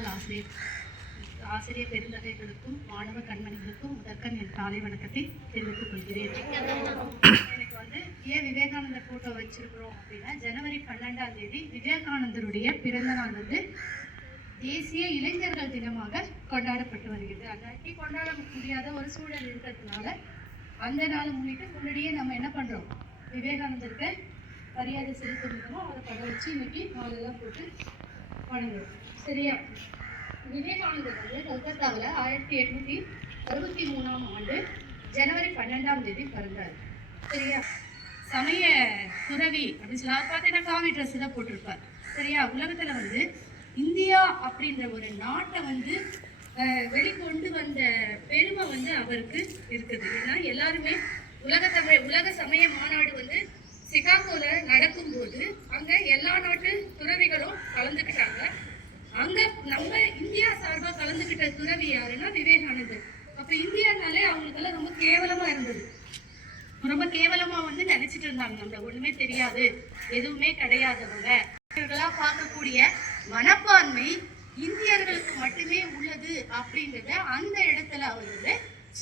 முன்னாள் ஆசிரியர் பெருந்தகைகளுக்கும் மாணவ கண்மணிகளுக்கும் முதற்கண் என் காலை வணக்கத்தை தெரிவித்துக் கொள்கிறேன். எனக்கு ஏன் விவேகானந்தர் போட்டோ வச்சிருக்கிறோம் அப்படின்னா, ஜனவரி 12ஆம் தேதி விவேகானந்தருடைய பிறந்த நாள் தேசிய இளைஞர்கள் தினமாக கொண்டாடப்பட்டு வருகிறது. அன்றைக்கு கொண்டாட முடியாத ஒரு சூழல் இருக்கிறதுனால அந்த நாளை முன்னிட்டு முன்னாடியே நம்ம என்ன பண்றோம், விவேகானந்தருக்கு மரியாதை செலுத்தும் விதமாக அதை படம் வச்சு இன்னைக்கு நாளெல்லாம் போட்டு வணங்குறோம். சரியா? விவேகானந்தர் கல்கத்தாவில் 1863ஆம் ஆண்டு ஜனவரி 12ஆம் தேதி பிறந்தார். சரியா? சமய துறவி அப்படின்னு சொல்லி பார்த்தீங்கன்னா காவி ட்ரெஸ் தான் போட்டிருப்பார். சரியா? உலகத்துல இந்தியா அப்படின்ற ஒரு நாட்டை வெளிக்கொண்டு வந்த பெருமை அவருக்கு இருக்குது. ஏன்னா எல்லாருமே உலக சமய மாநாடு சிகாகோல நடக்கும்போது அங்க எல்லா நாட்டு துறவிகளும் கலந்துக்கிட்டாங்க. அங்க நம்ம இந்தியா சார்பா கலந்துக்கிட்ட துறவி யாருன்னா விவேகானந்தர். அப்ப இந்தியானாலே அவங்களுக்கெல்லாம் ரொம்ப கேவலமா இருந்தது. ரொம்ப கேவலமா நினைச்சிட்டு இருந்தாங்க, நம்ம ஒண்ணுமே தெரியாது, எதுவுமே கிடையாதவங்க பார்க்கக்கூடிய மனப்பான்மை இந்தியர்களுக்கு மட்டுமே உள்ளது அப்படின்றத அந்த இடத்துல அவர்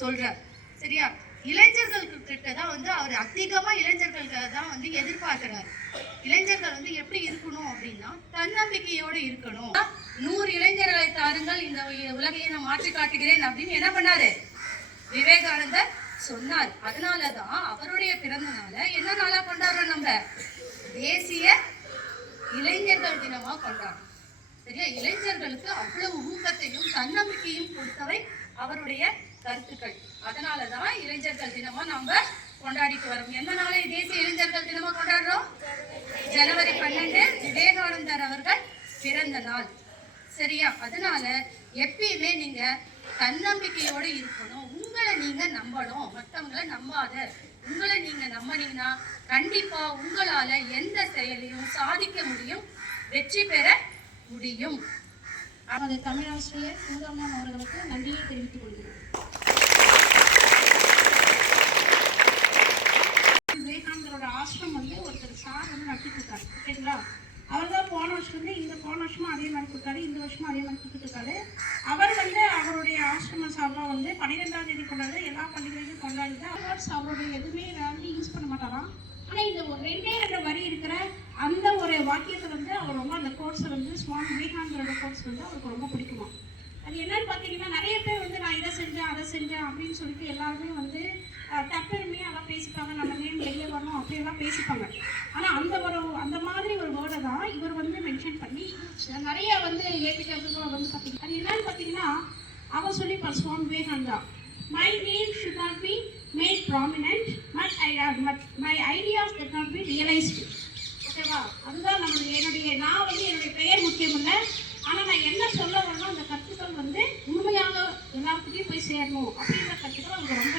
சொல்றார். சரியா? இளைஞர்களுக்கு கிட்டதான் அவர் அதிகமா இளைஞர்களுக்கு தான் எதிர்பார்க்கிறார். இளைஞர்கள் எப்படி இருக்கணும் அப்படின்னா தன்னம்பிக்கையோட இருக்கணும். 100 இளைஞர்களை தாருங்கள், இந்த உலகையை நான் மாற்றி காட்டுகிறேன் அப்படின்னு என்ன பண்ணாரு விவேகானந்தர் சொன்னார். அதனாலதான் அவருடைய பிறந்த நாளை என்ன நாளா கொண்டாடுறோம், நம்ம தேசிய இளைஞர்கள் தினமா கொண்டாடுறோம். சரியா? இளைஞர்களுக்கு அவ்வளவு ஊக்கத்தையும் தன்னம்பிக்கையும் கொடுத்தவை அவருடைய கருத்துக்கள். அதனாலதான் இளைஞர்கள் தினமா நம்ம கொண்டாடிட்டு வரோம். எந்த நாளை தேசிய இளைஞர்கள் தினமா கொண்டாடுறோம்? ஜனவரி 12 விவேகானந்தர் அவர்கள் பிறந்த நாள். சரியா? அதனால எப்பயுமே நீங்க தன்னம்பிக்கையோட இருக்கணும். உங்களை நீங்க நம்பணும், மற்றவங்களை நம்பாத. உங்களை நீங்க நம்பினீங்கன்னா கண்டிப்பா உங்களால எந்த செயலையும் சாதிக்க முடியும், வெற்றி பெற முடியும். நமது தமிழாசிரியர் சுந்தரம்மான் அவர்களுக்கு நன்றியை தெரிவித்துக் கொள்கிறேன். விவேகானந்தரோட ஆசிரமம் ஒருத்தர் சார் நடத்திட்டு இருக்காரு. ஓகேங்களா? அவர் தான் போன வருஷம் போன வருஷமும் அதே மாதிரி கொடுத்தாரு, இந்த வருஷமும் அதே மாதிரி கொடுத்துட்டு இருக்காரு. அவர் அவருடைய ஆசிரம சார்பா 12ஆம் தேதி கொண்டாடு எல்லா பண்டிகைகளும் கொண்டாடுது. அவருடைய எதுவுமே யூஸ் பண்ண மாட்டாராம். ஆனால் இந்த ஒரு 2 வரி இருக்கிற அந்த ஒரு வாக்கியத்தை அவர் ரொம்ப அந்த கோர்ஸை சுவாமி விவேகானந்தரோட கோர்ஸ் அவருக்கு ரொம்ப பிடிக்குமா. அது என்னன்னு பார்த்தீங்கன்னா, நிறைய பேர் நான் இதை செஞ்சேன் அதை செஞ்சேன் அப்படின்னு சொல்லிட்டு எல்லாருமே தப்பெருமையாக அதெல்லாம் பேசிப்பாங்க, நம்ம நேம் வெளியே வரணும் அப்படியெல்லாம் பேசிப்பாங்க. ஆனால் அந்த மாதிரி ஒரு வேர்டை தான் இவர் மென்ஷன் பண்ணி நிறைய ஏபிஜே அப்துல் கலாம் பார்த்தீங்கன்னா, அது என்னன்னு பார்த்தீங்கன்னா அவர் சொல்லிப்பார் Swami Vivekananda, my name should not be made prominent, but my ideas that not be realized. ஓகேவா? அதுதான் என்னுடைய பெயர் முக்கியம் இல்லை, ஆனால் நான் என்ன சொல்ல வரணும் அந்த கருத்துக்கள் உண்மையாக எல்லாருக்கிட்டையும் போய் சேரணும் அப்படின்ற கருத்துக்கள் அவங்க ரொம்ப